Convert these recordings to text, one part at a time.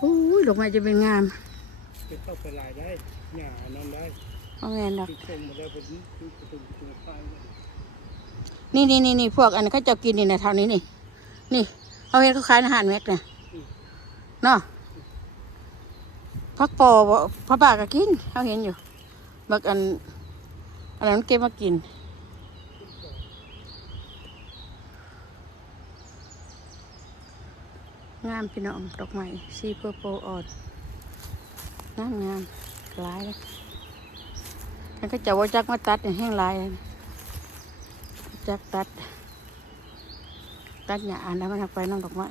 โอ้ยดอกไม้จะเป็นงามจะเข้าไปลายได้หญ้านั่นได้เอาแม่นดอกส่งมาได้เป็นประตูไฟนี่พวกอันเขาจะกินนี่นะเท่านี้นี่เขาเห็นเขาขายอาหารแม็กเนี่ยเนาะพักปอพระบาก็กินเขาเห็นอยู่บักอันนั้นเก็บมากินงามพี่น้องดอกไม้ซีเพอร์โปอ่อนงามหลายเลยท่านก็จะว่าจักมาตัดแห้งลายจักตัดหญ้าแล้วมันไปน้องดอกไม้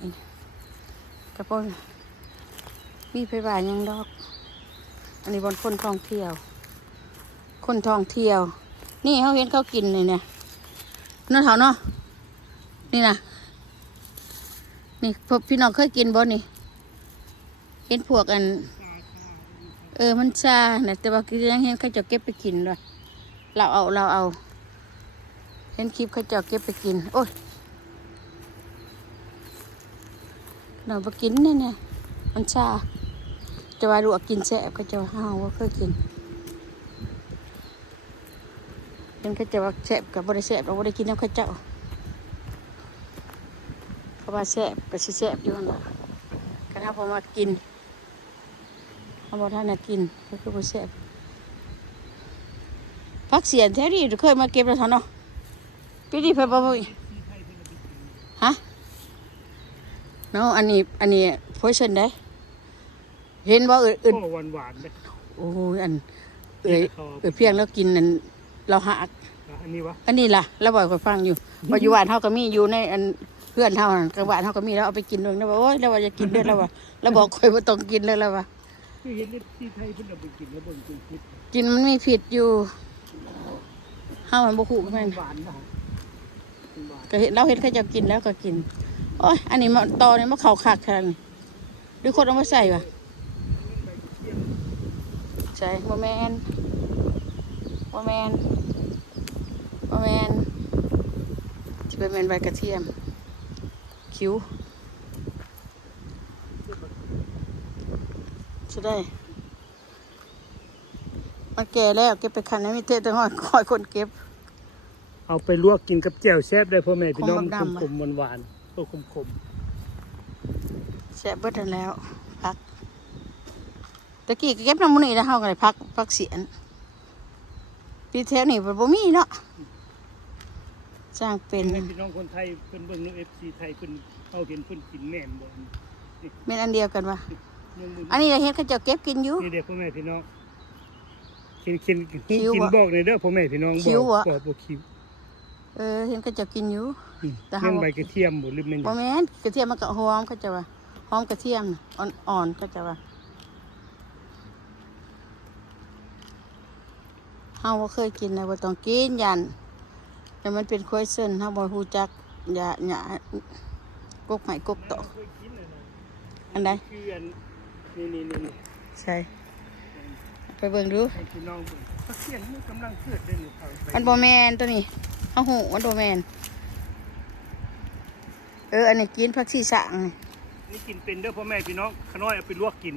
กระป๋องมีไฟบ่ายยังดอกอันนี้บนคนท่องเที่ยวนี่เขาเห็นเขากินเลยเนี่ยนั่นเถาเนาะนี่นะนี่พวกพี่น้องเคยกินบ่นี่เห็นพวกอันมันชาเนี่ยแต่ว่ายังเห็นเขาจะเก็บไปกินด้วยเราเอาเห็นคลิปเขาจะเก็บไปกินโอ้ยเราไปกินเนี่ยมันชาจะว่าดูกินแซ่บก็จะว่าว่าเคยกินเห็นเขาจะว่าแซ่บกับบริแซ่บเราบริกินน้ำข้าวเจ้าเขาว่าแซ่บกับสิแซ่บอยู่นั่นแหละกันถ้าพอมากินเขาบอกท่านกินก็คือบริแซ่บพักเสียนแท้ดิเคยมาเก็บแล้วท่านเนาะพี่ดิเพิ่นบ่ฮะเนาะอันนี้โพชั่นได้เห็นว่าหวานเลยโอ้ยเพียงแล้วกินนั่นเราหักอันนี้ล่ะเราบอกให้ฟังอยู่ปัจจุบันเฮาก็มีอยู่ในอันเพื่อนเฮานั่นกระบะเฮาก็มีแล้วเอาไปกินด้วยนะว่าโอ้ยเราว่าจะกินด้วยแล้วว่าเราบอกคอยบ่ต้องกินเลยแล้วว่าคือเห็นที่ไทยเพิ่นเอาไปกินแล้วเบิ่งกินกินมันมีผิดอยู่เฮามันบ่ฮู้กันหวานนะก็เห็นเราเห็นเขาจะกินแล้วก็กินโอ้ยอันนี้ตอนี่มันเข้าคักคั่นหรือคนเอามาใส่วะใช่บ่แม่นจะเป็นใบกระเทียมคิ้วจะได้มันแก่แล้วเก็บไปคันนี้มีเทศแต่ว่าคอยคนเก็บเอาไปลวกกินกับแจ่วแซ่บได้พ่อแม่พี่น้องขมหวานตัวขมแซ่บเบิดแล้วพักตะกี้เก็บน้ำมันนี่แล้วเฮาก็ได้พักเสียนปีแถวนี่บ่มีเนาะจ้างเป็นพี่น้องคนไทยเพิ่นเบิ่งใน FC ไทยเพิ่นเอาเห็นเพิ่นกินแม่นบ่แม่นอันเดียวกันวะอันนี้เราเห็นเขาจะเก็บกินอยู่นี่เด็กพ่อแม่พี่น้องกินบอกในเด้อพ่อแม่พี่น้องบอกบ่คิวเห็นเขาจะกินอยู่แต่เฮาใบกระเทียมบ่ลืมแม่นบ่แม่นกระเทียมมันก็หอมเขาจะว่าหอมกระเทียมอ่อนๆก็จะว่าเฮาบ่เคยกินนะบ่ต้องกินยันแต่มันเป็นควายเส้นเฮาบ่ฮู้จักหญ้ากกไม้กกตอกอันใดนี่ใช่ไปเบิ่งดูพี่น้องเบิ่งเสียงมันกำลังเกิดได้อยู่มันบ่แม่นตัวนี้เฮาฮู้มันบ่แม่นอันนี้กินผักชีสางนี่กินเป็นเด้อพ่อแม่พี่น้องขน้อยเอาไปลวกกิน